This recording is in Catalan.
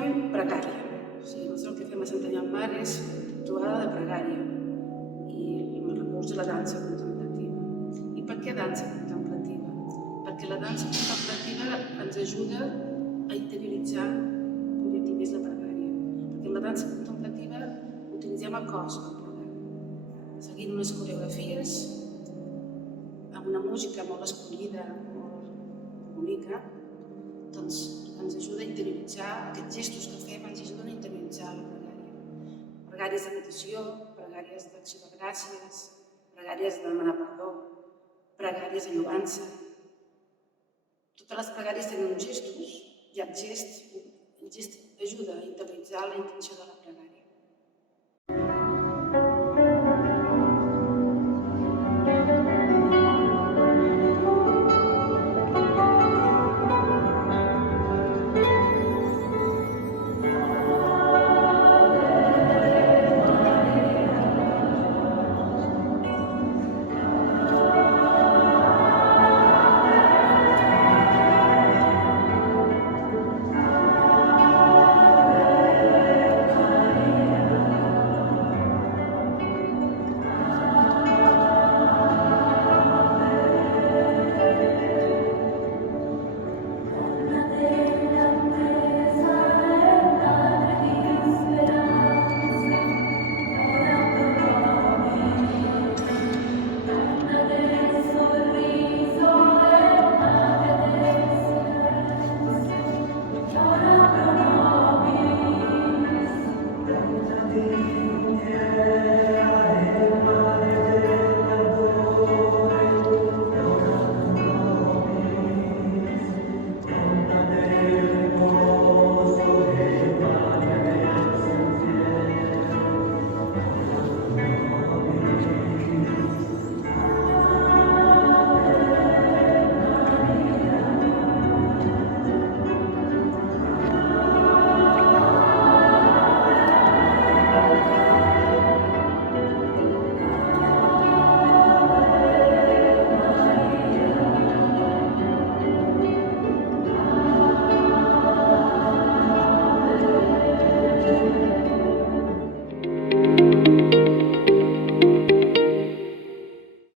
fem pregària. Nosaltres el que fem a Santanyà al Mar és trobada de pregària i el recurs de la dansa contemplativa. I per què dansa contemplativa? Perquè la dansa contemplativa ens ajuda a interioritzar, podríem dir, més la pregària. Perquè en la dansa contemplativa utilitzem el cos per pregar, seguint unes coreografies, amb una música molt escollida, molt bonica, doncs ens ajuda a interioritzar, aquests gestos que fem ens ajuden a interioritzar la pregària. Pregàries de petició, pregàries d'acció de gràcies, pregàries de demanar perdó, pregàries de lloança. Totes les pregàries tenen uns gestos i el gest ajuda a interioritzar la intenció de la pregària.